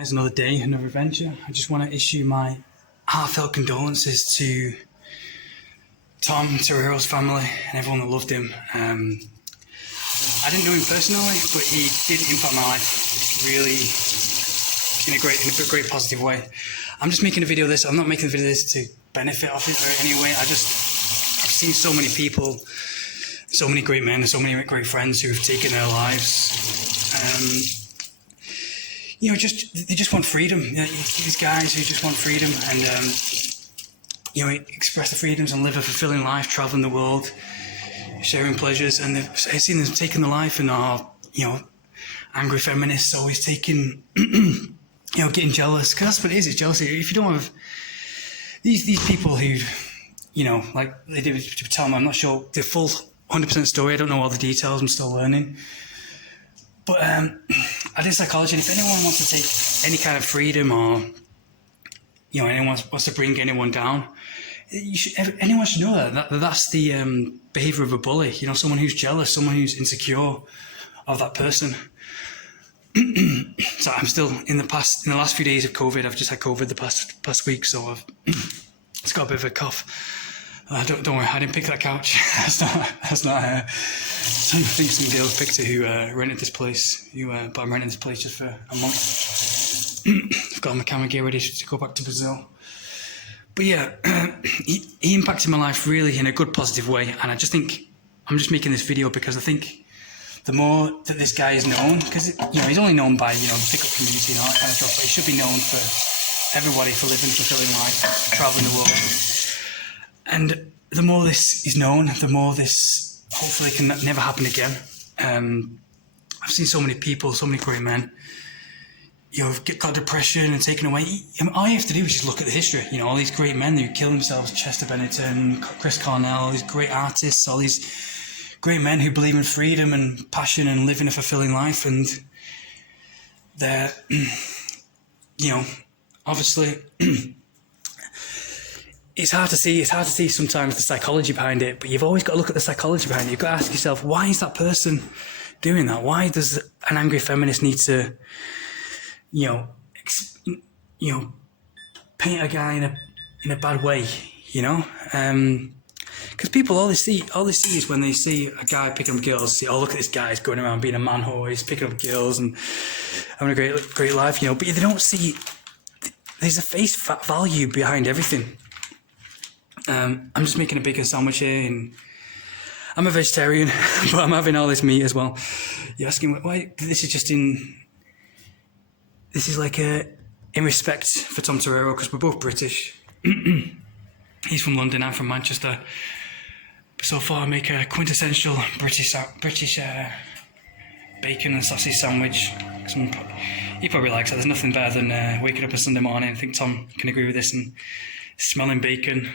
It's another day, another adventure. I just want to issue my heartfelt condolences to Tom Torrero's family and everyone that loved him. I didn't know him personally, but he did impact my life really in a great positive way. I'm just making a video of this. I'm not making the video of this to benefit off it in any way. I've seen so many people, so many great men, and so many great friends who have taken their lives. They just want freedom. These guys who just want freedom and, express the freedoms and live a fulfilling life, traveling the world, sharing pleasures. And I've seen them taking the life and are, angry feminists always taking, getting jealous. Because that's what it is, it's jealousy. If you don't have these people who, like they did with Tom, I'm not sure the full 100% story. I don't know all the details. I'm still learning. But I did psychology, and if anyone wants to take any kind of freedom or, anyone wants to bring anyone down, anyone should know that's the behaviour of a bully. Someone who's jealous, someone who's insecure of that person. So I'm still in the last few days of COVID. I've just had COVID the past week, so I've it's got a bit of a cough. Don't worry, I didn't pick that couch. that's not. I think some girls picked it who rented this place. But I'm renting this place just for a month. I've got my camera gear ready to go back to Brazil. But yeah, he impacted my life really in a good, positive way. And I just think I'm just making this video because I think the more that this guy is known, because he's only known by the pickup community and all that kind of stuff, but he should be known for everybody for living a fulfilling life, traveling the world. And the more this is known, the more this hopefully can never happen again. I've seen so many people, so many great men, got depression and taken away. All you have to do is just look at the history. All these great men who kill themselves, Chester Bennington, Chris Cornell, all these great artists, all these great men who believe in freedom and passion and living a fulfilling life. And they're, obviously... It's hard to see sometimes the psychology behind it, but you've always got to look at the psychology behind it. You've got to ask yourself, why is that person doing that? Why does an angry feminist need to, paint a guy in a bad way, Because people, all they see is when they see a guy picking up girls, look at this guy, he's going around being a man whore, he's picking up girls and having a great life, but they don't see there's a face value behind everything. I'm just making a bacon sandwich here, and I'm a vegetarian, but I'm having all this meat as well. You're asking why? This is like in respect for Tom Torrero, because we're both British. He's from London, I'm from Manchester. So far I make a quintessential British bacon and sausage sandwich. He probably likes that. There's nothing better than waking up on Sunday morning. I think Tom can agree with this, and smelling bacon.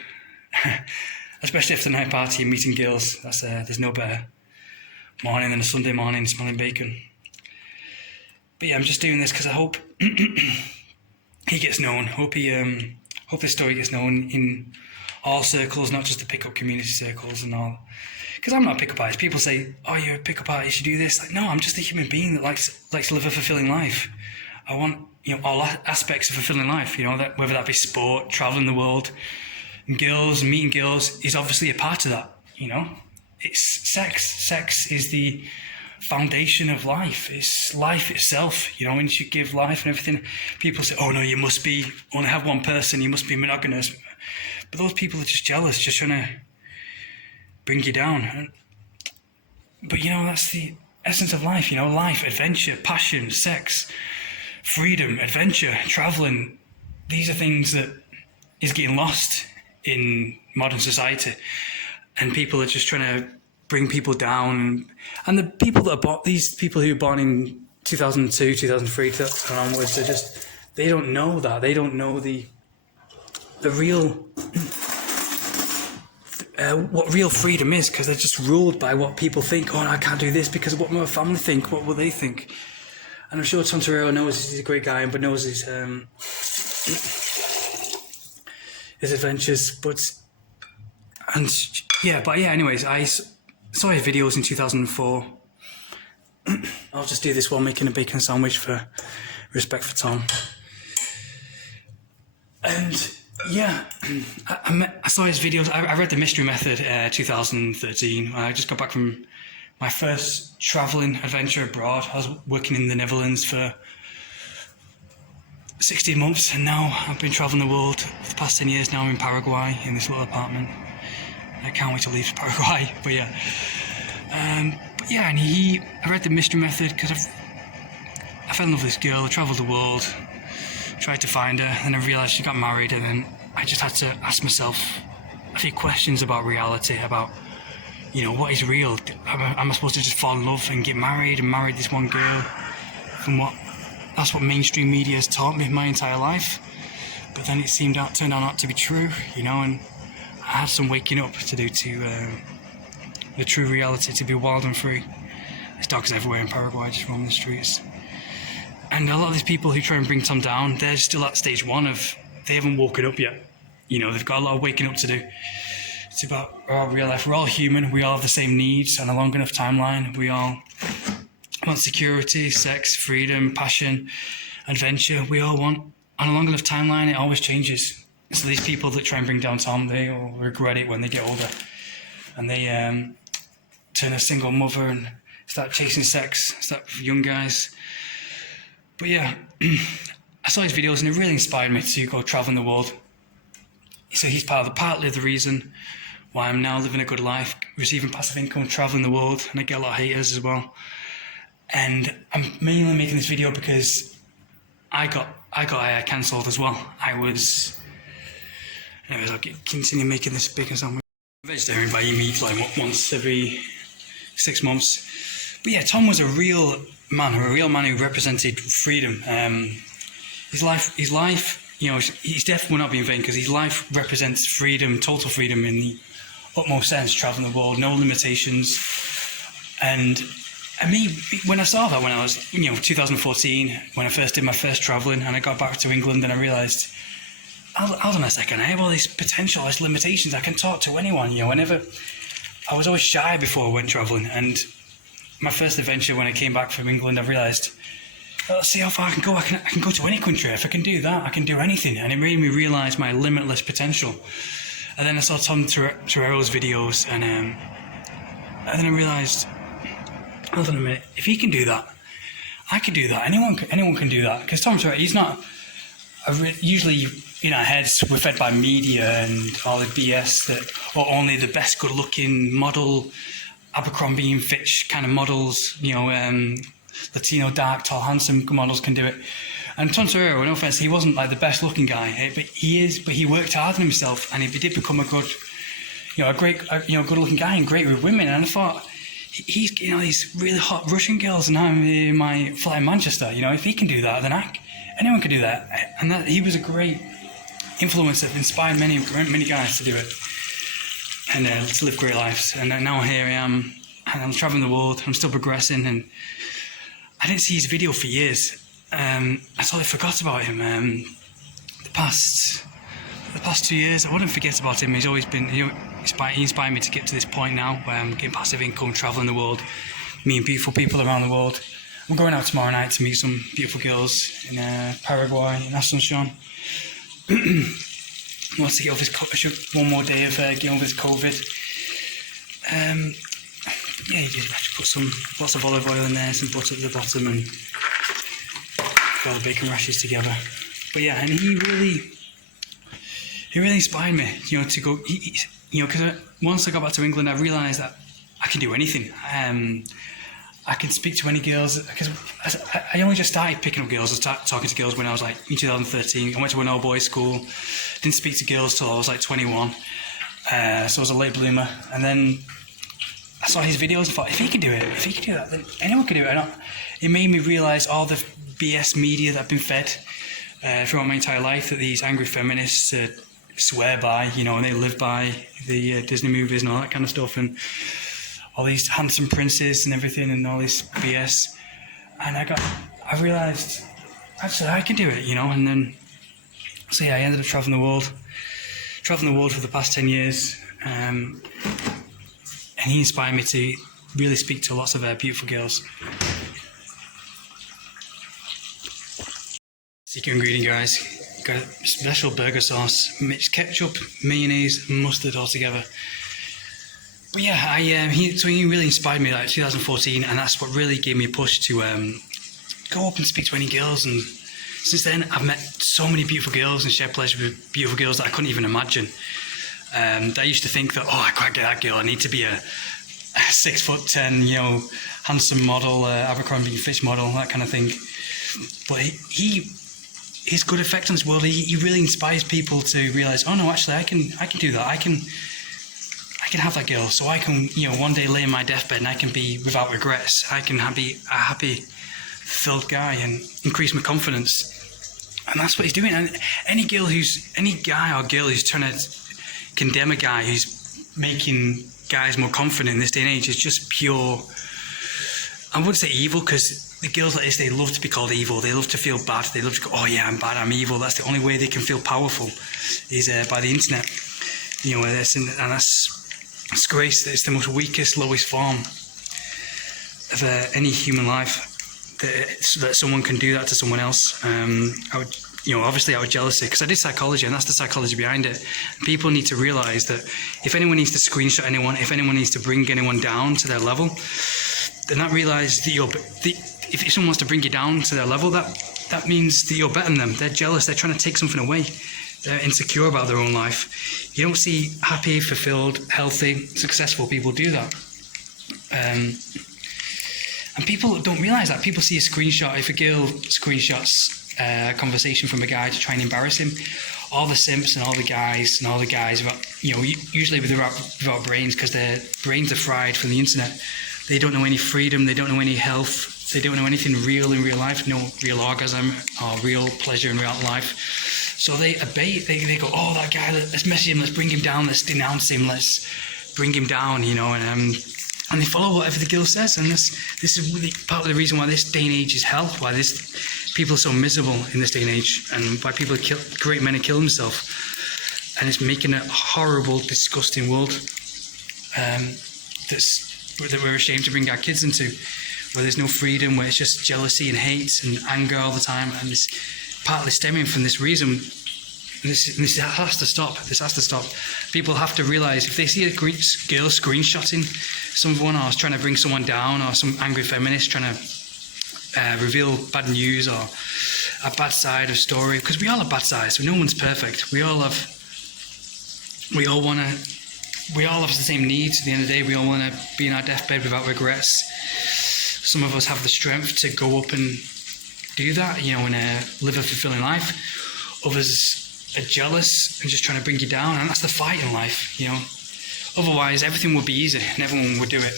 Especially after a night party and meeting girls, there's no better morning than a Sunday morning smelling bacon. But yeah, I'm just doing this because I hope he gets known. Hope this story gets known in all circles, not just the pickup community circles and all. Because I'm not a pickup artist. People say, "Oh, you're a pickup artist, you do this." Like, no, I'm just a human being that likes to live a fulfilling life. I want all aspects of fulfilling life. That whether that be sport, traveling the world. Girls, meeting girls is obviously a part of that, It's sex. Sex is the foundation of life. It's life itself, when you should give life and everything. People say, oh no, you must only have one person, you must be monogamous. But those people are just jealous, just trying to bring you down. But that's the essence of life, life, adventure, passion, sex, freedom, adventure, traveling. These are things that is getting lost in modern society, and people are just trying to bring people down, and the people that are these people who are born in 2002, 2003 and onwards, they don't know that. They don't know the real what real freedom is, because they're just ruled by what people think. Oh, no, I can't do this because of what my family think. What will they think? And I'm sure Tom Torrero knows he's a great guy, but knows his adventures, anyways, I saw his videos in 2004. I'll just do this while making a bacon sandwich for respect for Tom. And yeah, I saw his videos. I read The Mystery Method 2013. I just got back from my first travelling adventure abroad. I was working in the Netherlands for 16 months, and now I've been travelling the world for the past 10 years. Now I'm in Paraguay in this little apartment. I can't wait to leave Paraguay, but yeah. And I read The Mystery Method because I fell in love with this girl. I travelled the world, tried to find her, and I realised she got married, and then I just had to ask myself a few questions about reality, about, what is real? Am I supposed to just fall in love and get married and marry this one girl? That's what mainstream media has taught me my entire life. But then it turned out not to be true, and I had some waking up to do to the true reality, to be wild and free. There's dogs everywhere in Paraguay, just roaming the streets. And a lot of these people who try and bring Tom down, they're still at stage one they haven't woken up yet. They've got a lot of waking up to do. It's about our real life. We're all human. We all have the same needs on a long enough timeline. We all want security, sex, freedom, passion, adventure. We all want, on a long enough timeline, it always changes. So these people that try and bring down Tom, they all regret it when they get older. And they turn a single mother and start chasing sex, start young guys. But yeah, I saw his videos and it really inspired me to go traveling the world. So he's partly the reason why I'm now living a good life, receiving passive income, traveling the world, and I get a lot of haters as well. And I'm mainly making this video because I got cancelled as well. Anyways, I'll continue making this big and so I'm vegetarian, but I eat meat like once every 6 months. But yeah, Tom was a real man who represented freedom. His life, his death will not be in vain because his life represents freedom, total freedom in the utmost sense, traveling the world, no limitations. And me, when I saw that when I was, 2014, when I first did my first traveling and I got back to England and I realised, hold on a second, I have all this potential, these limitations, I can talk to anyone, whenever. I was always shy before I went traveling, and my first adventure when I came back from England, I realised, let's see how far I can go. I can go to any country. If I can do that, I can do anything. And it made me realise my limitless potential. And then I saw Tom Torrero's videos, and then I realised, hold on a minute, if he can do that, I can do that. Anyone can do that. Because Tom Torrero, he's not usually in our heads we're fed by media and all the BS that, or only the best good-looking model, Abercrombie and Fitch kind of models, Latino, dark, tall, handsome models can do it. And Tom Torrero, no offense, he wasn't like the best looking guy, but he worked hard on himself, and he did become a good, good looking guy and great with women. And I thought, he's, these really hot Russian girls, and I'm in my flat in Manchester. If he can do that, then anyone can do that. And that he was a great influence that inspired many guys to do it and to live great lives. And now here I am, and I'm traveling the world. I'm still progressing, and I didn't see his video for years. I totally forgot about him. The past 2 years, I wouldn't forget about him. He's always been, he inspired me to get to this point now where I'm getting passive income, traveling the world, meeting beautiful people around the world. I'm going out tomorrow night to meet some beautiful girls in Paraguay, in Asunción. Wants to get over this one more day of getting over this COVID. You just have to put lots of olive oil in there, some butter at the bottom, and get all the bacon rashers together. But yeah, and he really inspired me, to go. Because once I got back to England, I realised that I can do anything. I can speak to any girls, because I only just started picking up girls. I started talking to girls when I was like in 2013. I went to an all-boys school, didn't speak to girls till I was like 21. So I was a late bloomer. And then I saw his videos and thought, if he can do that, then anyone can do it. It made me realise all the BS media that I've been fed throughout my entire life, that these angry feminists swear by, and they live by the Disney movies and all that kind of stuff. And all these handsome princes and everything and all this BS. And I realised, actually, I can do it, and then, so yeah, I ended up travelling the world for the past 10 years. And he inspired me to really speak to lots of beautiful girls. secret ingredient, guys. Got a special burger sauce, mixed ketchup, mayonnaise, and mustard all together. But yeah, he really inspired me like 2014, and that's what really gave me a push to go up and speak to any girls. And since then, I've met so many beautiful girls and shared pleasure with beautiful girls that I couldn't even imagine. I used to think that, I can't get that girl. I need to be a 6'10", handsome model, Abercrombie Fitch model, that kind of thing. But his good effect on this world, he really inspires people to realize, oh no, actually, I can do that. I can have that girl, so I can, one day lay in my deathbed and I can be without regrets. I can be a happy, fulfilled guy and increase my confidence. And that's what he's doing. And any guy or girl who's trying to condemn a guy who's making guys more confident in this day and age is just pure, I wouldn't say evil, because the girls like this, they love to be called evil. They love to feel bad. They love to go, oh yeah, I'm bad, I'm evil. That's the only way they can feel powerful is by the internet. And that's disgrace. It's the most weakest, lowest form of any human life, that someone can do that to someone else. Obviously out of jealousy, because I did psychology, and that's the psychology behind it. People need to realize that if anyone needs to screenshot anyone, if anyone needs to bring anyone down to their level, then that realize that if someone wants to bring you down to their level, that means that you're better than them. They're jealous. They're trying to take something away. They're insecure about their own life. You don't see happy, fulfilled, healthy, successful people do that. And people don't realize that. People see a screenshot. If a girl screenshots a conversation from a guy to try and embarrass him, all the simps and all the guys usually without brains, because their brains are fried from the internet. They don't know any freedom. They don't know any health. They don't know anything real in real life. No real orgasm or real pleasure in real life. So they obey. They go, oh, that guy, let's message him, let's bring him down, let's denounce him, let's bring him down, and they follow whatever the girl says. And this is really part of the reason why this day and age is hell, why people are so miserable in this day and age, and why great men kill themselves. And it's making a horrible, disgusting world that we're ashamed to bring our kids into, where there's no freedom, where it's just jealousy and hate and anger all the time. And it's partly stemming from this reason. This has to stop. This has to stop. People have to realize, if they see a girl screenshotting someone, or trying to bring someone down, or some angry feminist trying to reveal bad news or a bad side of a story, because we all have bad sides, so no one's perfect. We all have the same needs. At the end of the day, we all want to be in our deathbed without regrets. Some of us have the strength to go up and do that, and live a fulfilling life. Others are jealous and just trying to bring you down, and that's the fight in life, Otherwise, everything would be easy and everyone would do it.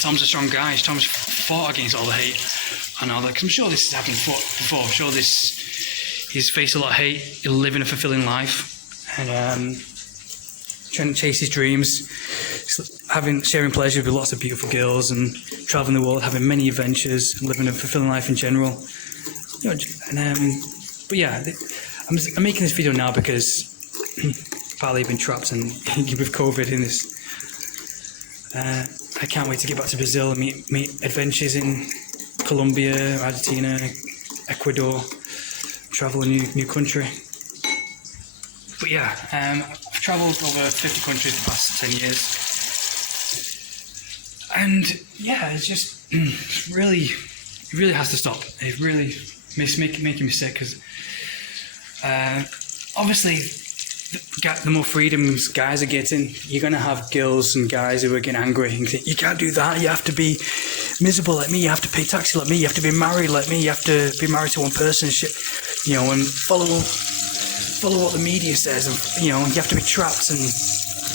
Tom's a strong guy. Tom's fought against all the hate and all that. Because I'm sure this has happened before. I'm sure he's faced a lot of hate. He'll live in a fulfilling life and trying to chase his dreams, sharing pleasure with lots of beautiful girls and traveling the world, having many adventures, living a fulfilling life in general. But yeah, I'm making this video now because partly I've been trapped and with COVID in this. I can't wait to get back to Brazil and meet adventures in Colombia, Argentina, Ecuador, travel a new country. But yeah, I've travelled over 50 countries the past 10 years. And yeah, it's just it really has to stop. It really making me sick, because obviously the more freedoms guys are getting, you're going to have girls and guys who are getting angry and think, you can't do that, you have to be miserable like me, you have to pay taxes like me, you have to be married like me, you have to be married to one person, and follow what the media says, and you have to be trapped and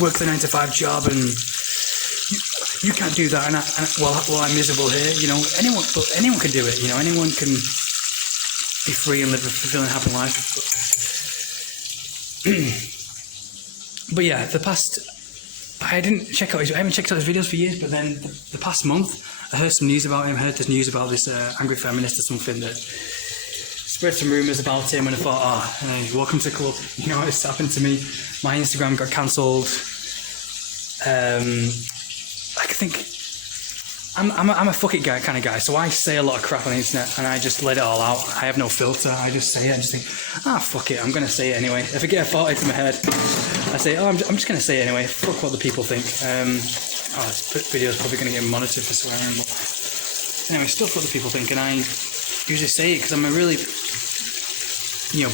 work the 9-to-5 job, and you can't do that, and I'm miserable here. Anyone can do it. Anyone can be free and live a fulfilling, happy life. But yeah, I haven't checked out his videos for years, but then the past month I heard some news about him. I heard this news about this angry feminist or something that spread some rumours about him, and I thought, hey, welcome to the club. It's happened to me. My Instagram got cancelled. I think I'm a fuck it guy kind of guy, so I say a lot of crap on the internet and I just let it all out. I have no filter. I just say it and just think, fuck it, I'm going to say it anyway. If I get a thought into my head, I say, I'm just going to say it anyway. Fuck what the people think. This video's probably going to get monitored for swearing, but anyway, stuff what the people think, and I usually say it because I'm a really,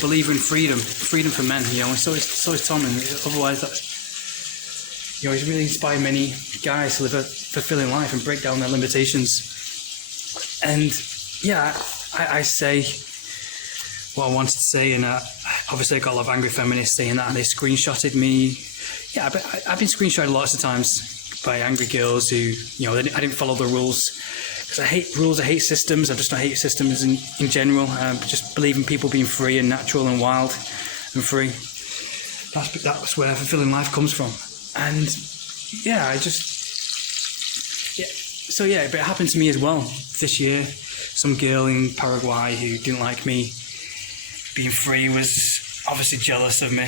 believer in freedom for men, and so is Tom, and otherwise that's, he's really inspired many guys to live a fulfilling life and break down their limitations. And I say what I wanted to say, and obviously I got a lot of angry feminists saying that, and they screenshotted me. Yeah, but I've been screenshotted lots of times by angry girls who, I didn't follow the rules. Because I hate rules, I hate systems. I just don't hate systems in general. Just believe in people being free and natural and wild and free. That's where fulfilling life comes from. And but it happened to me as well this year. Some girl in Paraguay who didn't like me being free was obviously jealous of me.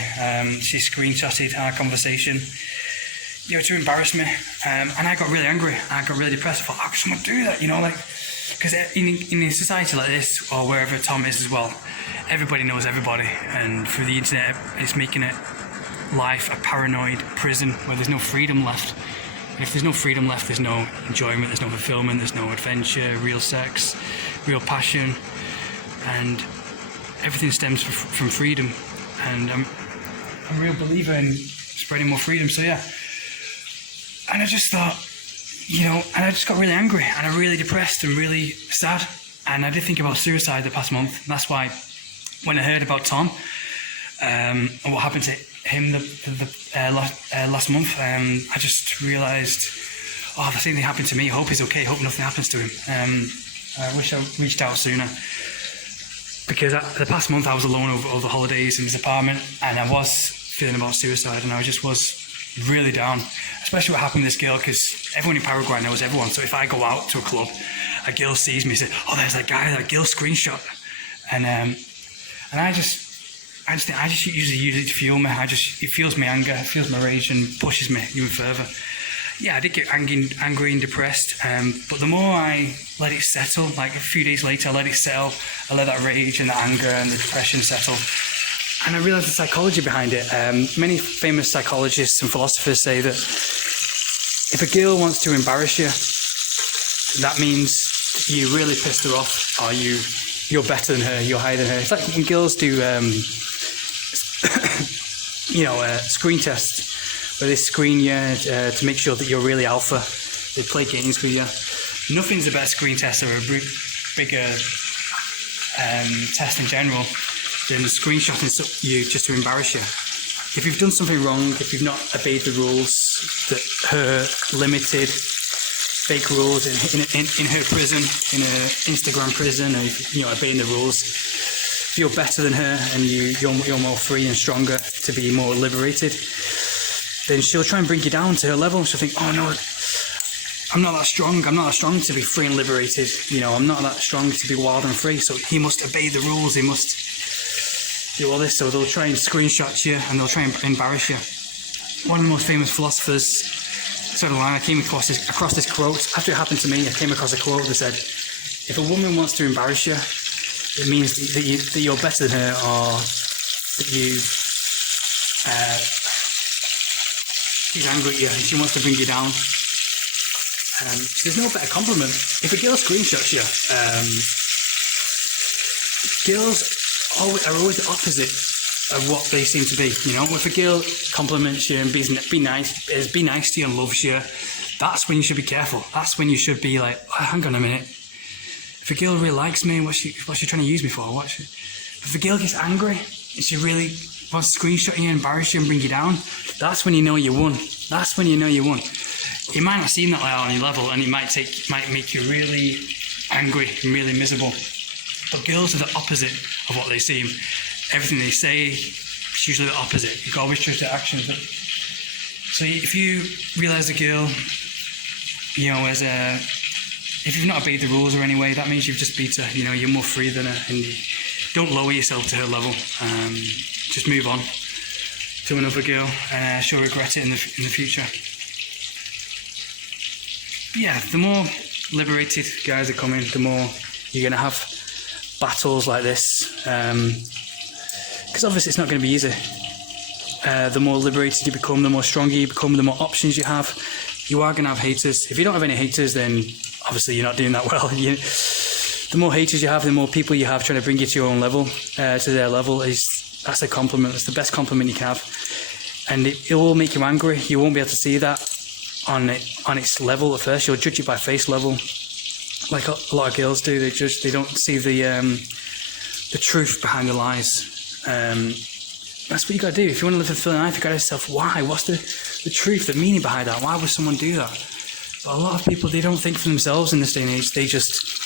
She screenshotted our conversation, to embarrass me. And I got really angry. I got really depressed. I thought, how could someone do that? Because in a society like this, or wherever Tom is as well, everybody knows everybody. And through the internet, it's making it life a paranoid prison where there's no freedom left. And if there's no freedom left, there's no enjoyment, there's no fulfillment, there's no adventure, real sex, real passion, and everything stems from freedom. And I'm a real believer in spreading more freedom. So and I just thought, and I just got really angry and I'm really depressed and really sad. And I did think about suicide the past month. And that's why when I heard about Tom and what happened to him last month, I just realised, the same thing happened to me. I hope he's okay. I hope nothing happens to him. I wish I reached out sooner, because the past month I was alone over the holidays in his apartment, and I was feeling about suicide, and I just was really down, especially what happened to this girl, because everyone in Paraguay knows everyone. So if I go out to a club, a girl sees me, says, there's that guy, that girl screenshot, and I just usually use it to fuel me. It fuels my anger, it fuels my rage, and pushes me even further. Yeah, I did get angry and depressed, but the more I let it settle, like a few days later, I let it settle. I let that rage and the anger and the depression settle, and I realised the psychology behind it. Many famous psychologists and philosophers say that if a girl wants to embarrass you, that means you really pissed her off, or you're better than her, you're higher than her. It's like when girls do screen tests, where they screen you to make sure that you're really alpha. They play games with you. Nothing's a better screen test or a bigger test in general than screenshotting you just to embarrass you. If you've done something wrong, if you've not obeyed the rules, that her limited fake rules in her prison, in her Instagram prison, or obeying the rules, feel better than her, and you're more free and stronger to be more liberated, then she'll try and bring you down to her level. She'll think, oh no, I'm not that strong. I'm not that strong to be free and liberated. I'm not that strong to be wild and free. So he must obey the rules. He must do all this. So they'll try and screenshot you, and they'll try and embarrass you. One of the most famous philosophers, I came across this quote. After it happened to me, I came across a quote that said, if a woman wants to embarrass you, it means that you're better than her, or that she's angry at you and she wants to bring you down. There's no better compliment. If a girl screenshots you, girls are always the opposite of what they seem to be. If a girl compliments you and be nice to you and loves you, that's when you should be careful. That's when you should be like, hang on a minute. If a girl really likes me, what's she trying to use me for? If a girl gets angry and she really wants to screenshot you, embarrass you, and bring you down, that's when you know you won. That's when you know you won. You might not seem that way on your level, and it might make you really angry and really miserable. But girls are the opposite of what they seem. Everything they say is usually the opposite. You can always trust their actions. So if you realise a girl, if you've not obeyed the rules or any way, that means you've just beat her. You're more free than her, and don't lower yourself to her level. Just move on to another girl, and she'll regret it in the future. Yeah, the more liberated guys are coming, the more you're going to have battles like this. Because obviously it's not going to be easy. The more liberated you become, the more stronger you become, the more options you have. You are going to have haters. If you don't have any haters, then obviously you're not doing that well. The more haters you have, the more people you have trying to bring you to your own level, to their level. That's a compliment. That's the best compliment you can have. And it will make you angry. You won't be able to see that on its level at first. You'll judge it by face level, like a lot of girls do. They don't see the truth behind the lies. That's what you got to do. If you want to live a fulfilling life, you got to ask yourself, why? What's the truth, the meaning behind that? Why would someone do that? But a lot of people, they don't think for themselves in this day and age. They just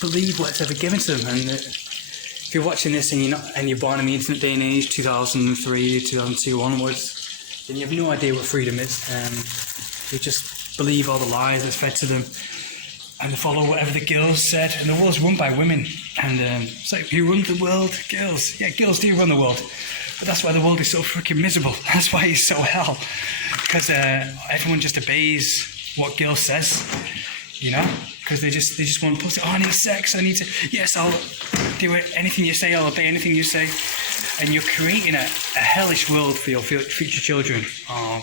believe what's ever given to them. And if you're watching this and you're born in the internet day and age, 2003, 2002 onwards, then you have no idea what freedom is. They just believe all the lies that's fed to them, and they follow whatever the girls said. And the world's run by women. And it's like, who runs the world? Girls. Yeah, girls do run the world. But that's why the world is so freaking miserable. That's why it's so hell. Because everyone just obeys what girl says, because they just want pussy. Oh, I need sex. I need to. Yes, I'll do it. Anything you say, I'll obey anything you say. And you're creating a hellish world for your future children. Or,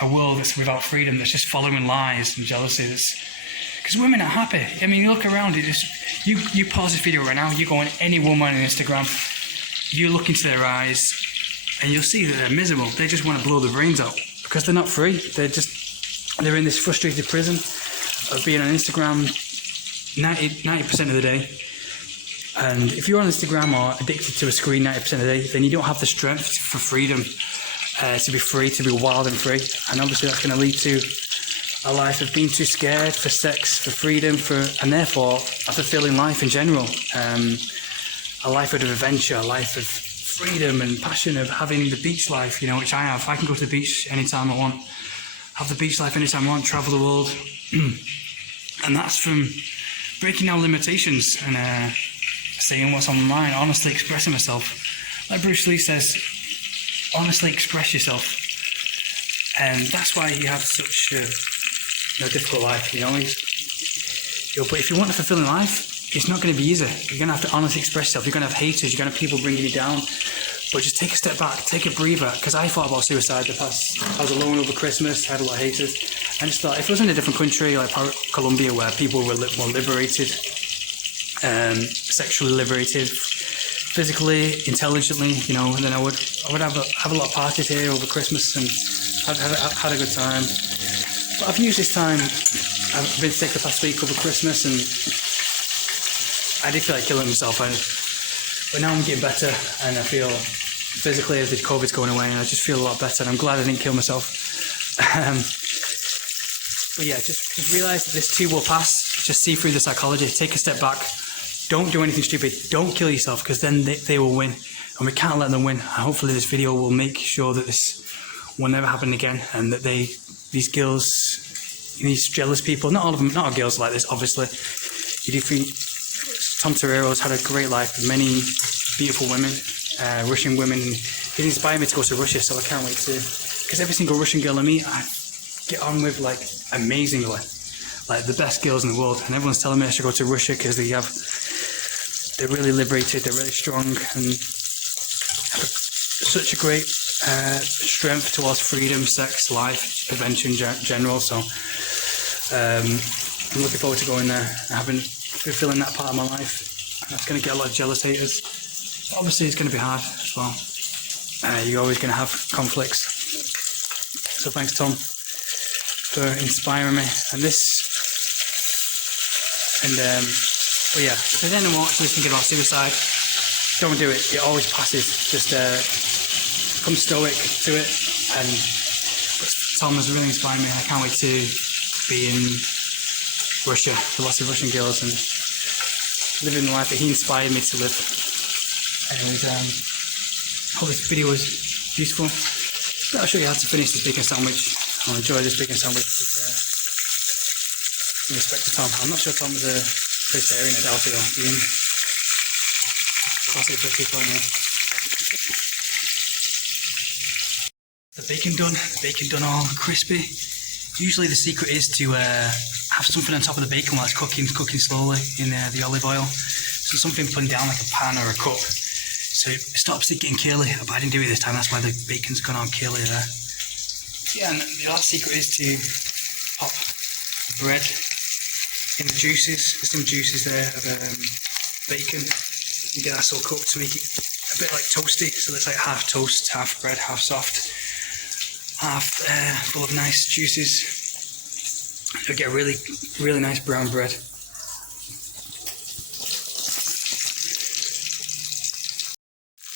a world that's without freedom, that's just following lies and jealousy. Because women are happy. I mean, you look around. You pause this video right now. You go on any woman on Instagram. You look into their eyes, and you'll see that they're miserable. They just want to blow their brains out because they're not free. They're in this frustrated prison of being on Instagram 90% of the day. And if you're on Instagram or addicted to a screen 90% of the day, then you don't have the strength for freedom, to be free, to be wild and free. And obviously that's going to lead to a life of being too scared for sex, for freedom, and therefore a fulfilling life in general. A life of adventure, a life of freedom and passion, of having the beach life, which I have. I can go to the beach anytime I want, have the beach life anytime I want, travel the world. And that's from breaking down limitations and saying what's on my mind, honestly expressing myself. Like Bruce Lee says, honestly express yourself. And that's why he had such a difficult life, But if you want a fulfilling life, it's not going to be easy. You're going to have to honestly express yourself. You're going to have haters. You're going to have people bringing you down. But just take a step back, take a breather. Because I thought about suicide the past. I was alone over Christmas, had a lot of haters. I just thought, if it was in a different country like Colombia, where people were more liberated, sexually liberated, physically, intelligently, then I would have a lot of parties here over Christmas, and I've had a good time. But I've used this time. I've been sick the past week over Christmas, and I did feel like killing myself. But now I'm getting better, and I feel physically as the COVID's going away, and I just feel a lot better. And I'm glad I didn't kill myself. But yeah, just realise that this too will pass. Just see through the psychology. Take a step back. Don't do anything stupid. Don't kill yourself, because then they will win, and we can't let them win. And hopefully this video will make sure that this will never happen again, and that these girls, these jealous people, not all of them, not all girls like this, obviously. You do think Tom Torrero has had a great life with many beautiful women, Russian women. He inspired me to go to Russia, so I can't wait to, because every single Russian girl I meet, I get on with amazingly, like the best girls in the world. And everyone's telling me I should go to Russia because they're really liberated, they're really strong, and have such a great strength towards freedom, sex, life, adventure in general. So I'm looking forward to going there and fulfilling that part of my life. That's going to get a lot of jealous haters. Obviously it's going to be hard as well. You're always going to have conflicts. So thanks, Tom, for inspiring me. But yeah, if there's anyone actually thinking about suicide, don't do it. It always passes. Just come stoic to it. And Tom has really inspired me. I can't wait to be in Russia with lots of Russian girls and living the life that he inspired me to live. Anyways, hope this video was useful. But I'll show you how to finish this bacon sandwich. I'll enjoy this bacon sandwich with respect to Tom. I'm not sure Tom was a vegetarian at Alfie or vegan. Classic British one here. The bacon done all crispy. Usually the secret is to have something on top of the bacon while it's cooking slowly in the olive oil. So something putting down like a pan or a cup, so it stops it getting curly. But I didn't do it this time, that's why the bacon's gone all curly there. Yeah, and the last secret is to pop bread in the juices. There's some juices there of bacon. You get that sort of cooked to make it a bit like toasty, so it's like half toast, half bread, half soft, half full of nice juices. You'll get really, really nice brown bread.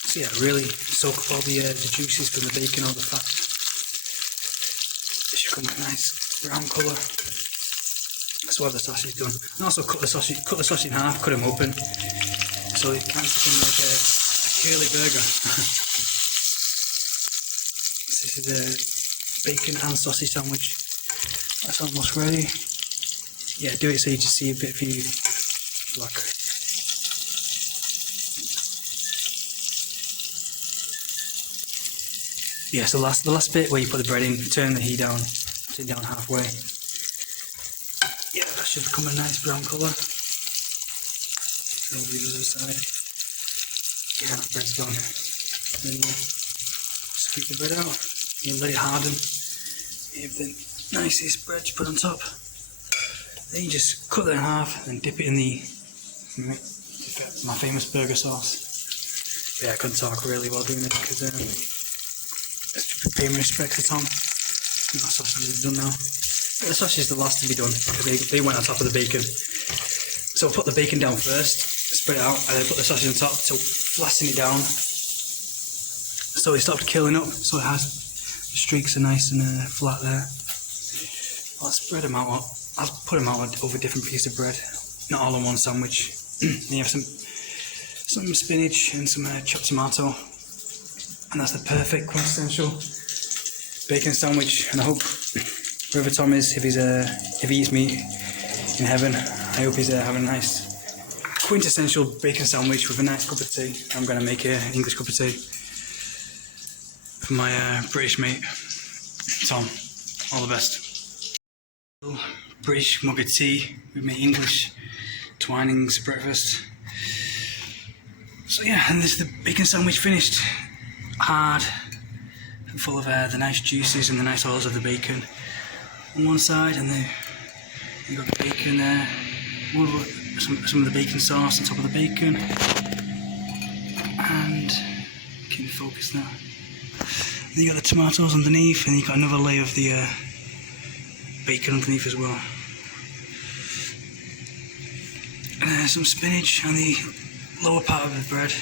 So yeah, really soak up all the juices from the bacon, all the fat. It should come a nice brown colour. That's why the sausage is done. And also cut the sausage in half, cut them open, so it can become like a curly burger. This is the bacon and sausage sandwich. That's almost ready. Yeah, do it so you just see a bit of you. Look. Yeah, so the last bit where you put the bread in, turn the heat down, turn it down halfway. Yeah, that should become a nice brown colour. Over the other side. Yeah, that bread's done. Then you scoop the bread out. You let it harden. You have the nicest bread to put on top. Then you just cut that in half and dip it in my famous burger sauce. Yeah, I couldn't talk really while doing it because pay my respect to Tom. That sausage is done now. The sausage is the last to be done because they went on top of the bacon. So I'll put the bacon down first, spread it out, and then put the sausage on top to flatten it down. So it stopped killing up, so it has the streaks are nice and flat there. I'll spread them out. I'll put them out over different pieces of bread, not all on one sandwich. Then you have some spinach and some chopped tomato, and that's the perfect quintessential bacon sandwich. And I hope wherever Tom is, if he eats meat in heaven, I hope he's having a nice quintessential bacon sandwich with a nice cup of tea. I'm going to make an English cup of tea for my British mate Tom. All the best. British mug of tea with my English Twinings breakfast. So yeah, and this is the bacon sandwich finished. Hard and full of the nice juices and the nice oils of the bacon on one side, and then you got the bacon there. Some of the bacon sauce on top of the bacon, and can you focus now? Then you got the tomatoes underneath, and you got another layer of the bacon underneath as well. And some spinach on the lower part of the bread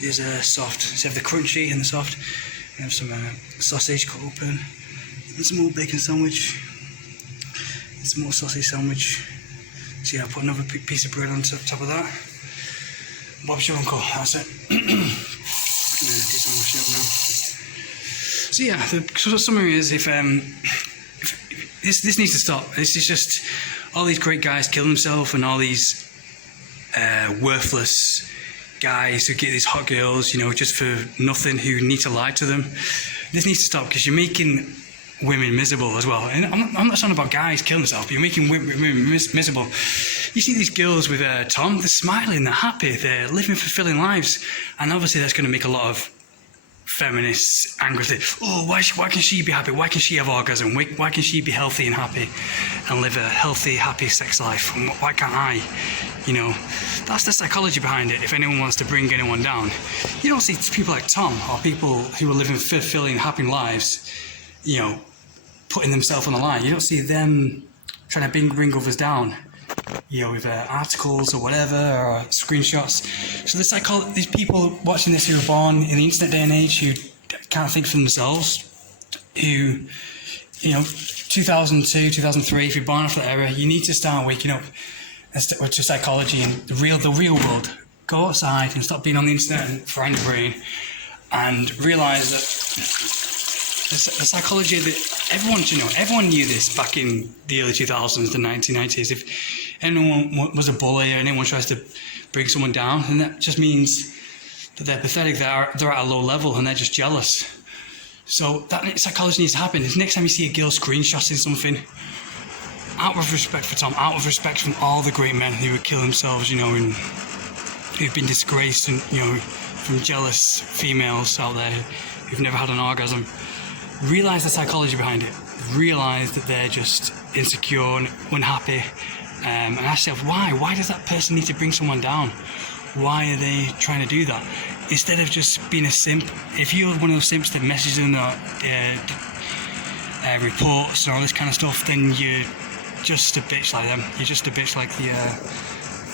is soft. So you have the crunchy and the soft. You have some sausage cut open, and some more bacon sandwich, and some more sausage sandwich. So yeah, I'll put another piece of bread on top of that. Bob's your uncle, that's it. So yeah, the sort of summary is if this needs to stop. This is just all these great guys killing themselves, and all these worthless guys who get these hot girls, you know, just for nothing, who need to lie to them. This needs to stop because you're making women miserable as well. And I'm not talking about guys killing themselves, but you're making women miserable. You see these girls with Tom, they're smiling, they're happy, they're living fulfilling lives, and obviously that's going to make a lot of feminists angry. Oh, why can she be happy? Why can she have orgasm? Why can she be healthy and happy and live a healthy, happy sex life? And why can't I? You know, that's the psychology behind it. If anyone wants to bring anyone down, you don't see people like Tom or people who are living fulfilling, happy lives, you know, putting themselves on the line. You don't see them trying to bring others down, you know, with articles or whatever, or screenshots. So these people watching this who are born in the internet day and age, who can't think for themselves, who, you know, 2002, 2003, if you're born after that era, you need to start waking up to psychology and the real world. Go outside and stop being on the internet and frying your brain, and realise that the psychology that everyone knew this back in the early 2000s, the 1990s. If anyone was a bully or anyone tries to bring someone down, then that just means that they're pathetic, they're at a low level and they're just jealous. So that psychology needs to happen. Next time you see a girl screenshotting something, out of respect for Tom, out of respect from all the great men who would kill themselves, and who've been disgraced, and from jealous females out there who've never had an orgasm, realise the psychology behind it. Realise that they're just insecure and unhappy, and ask yourself, why? Why does that person need to bring someone down? Why are they trying to do that? Instead of just being a simp, if you're one of those simps that messages them reports and all this kind of stuff, then you're just a bitch like them. You're just a bitch like the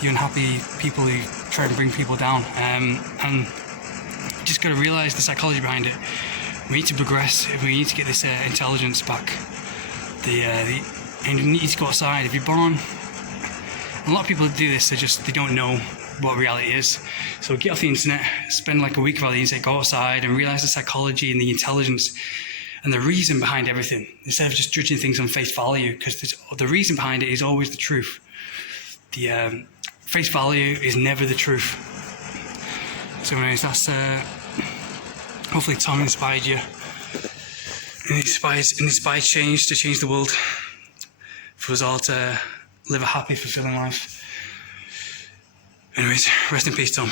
unhappy people who try and bring people down. And you just got to realise the psychology behind it. We need to progress. We need to get this intelligence back. And you need to go outside. If you're born, a lot of people do this. They don't know what reality is. So get off the internet, spend like a week without the internet, go outside and realise the psychology and the intelligence and the reason behind everything, instead of just judging things on face value, because the reason behind it is always the truth. The face value is never the truth. So anyways, that's hopefully Tom inspired you and inspired change to change the world, for us all to live a happy, fulfilling life. Anyways, rest in peace, Tom.